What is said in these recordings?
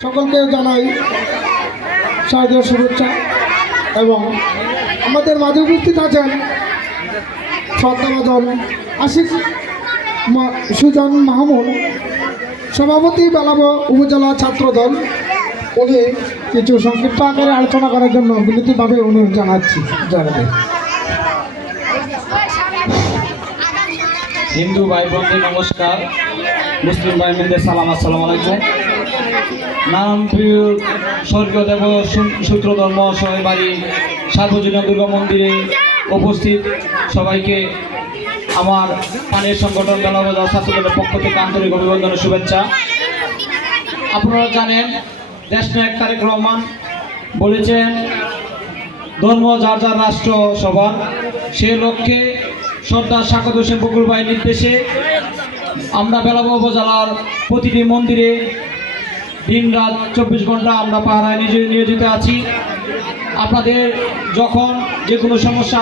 সকলকে জানাই শারদীয় শুভেচ্ছা এবং আমাদের মাঝে উপস্থিত আছেন শ্রদ্ধাভাজন আশিক সুজন মাহমুদ, সভাপতি বেলাবো উপজেলা ছাত্রদল। উনি কিছু সংক্ষিপ্ত আকারে আলোচনা করার জন্য বিনীতভাবে অনুরোধ জানাচ্ছি। হিন্দু ভাই বোনদের নমস্কার, মুসলিম ভাই বোনদের সালাম, আসসালামু আলাইকুম। নাম প্রিয় স্বর্গীয় দেব সূত্রধর মহাশয় বাড়ি সার্বজনীন দুর্গা মন্দিরে উপস্থিত সবাইকে আমার পানের সংগঠন বেলাবাজার ছাত্রদলের পক্ষ থেকে আন্তরিক অভিনন্দন ও শুভেচ্ছা। আপনারা জানেন, দেশনায়ক তারেক রহমান বলেছেন ধর্ম যার যার রাষ্ট্র সবার। সে লক্ষ্যে সর্দার শাকত হোসেন বকুল ভাইয়ের নির্দেশে আমরা বেলাবো উপজেলার প্রতিটি মন্দিরে দিন রাত 24 ঘন্টা আমরা পাহারায় নিয়োজিত আছি। আপনাদের যখন যে কোনো সমস্যা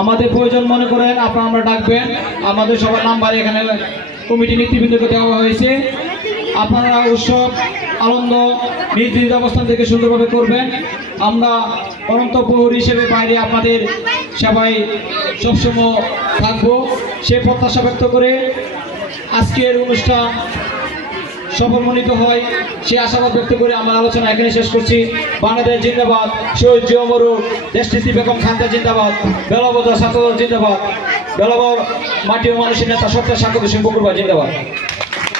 আমাদের প্রয়োজন মনে করেন, আপনারা ডাকবেন। আমাদের সবার নাম্বার এখানে কমিটি নেতৃবৃন্দকে দেওয়া হয়েছে। আপনারা উৎসব আনন্দ নিজ নিজ অবস্থান থেকে সুন্দরভাবে করবেন। আমরা অনন্ত প্রহরী হিসেবে বাইরে আপনাদের সেবায় সবসময় থাকবো, সে প্রত্যাশা ব্যক্ত করে আজকের অনুষ্ঠান সফলমণ্ডিত হয় সে আশাবাদ ব্যক্ত করে আমার আলোচনা এখানে শেষ করছি। বাংলাদেশ জিন্দাবাদ, শহীদ জিয়া মরুর, দেশনীতি বেগম খালেদা জিন্দাবাদ, বেলাবাজার ছাত্রদল জিন্দাবাদ, বেলাবর মাটি ও মানুষের নেতা সত্তা শাকত হোসেন বকুল ভাই জিন্দাবাদ।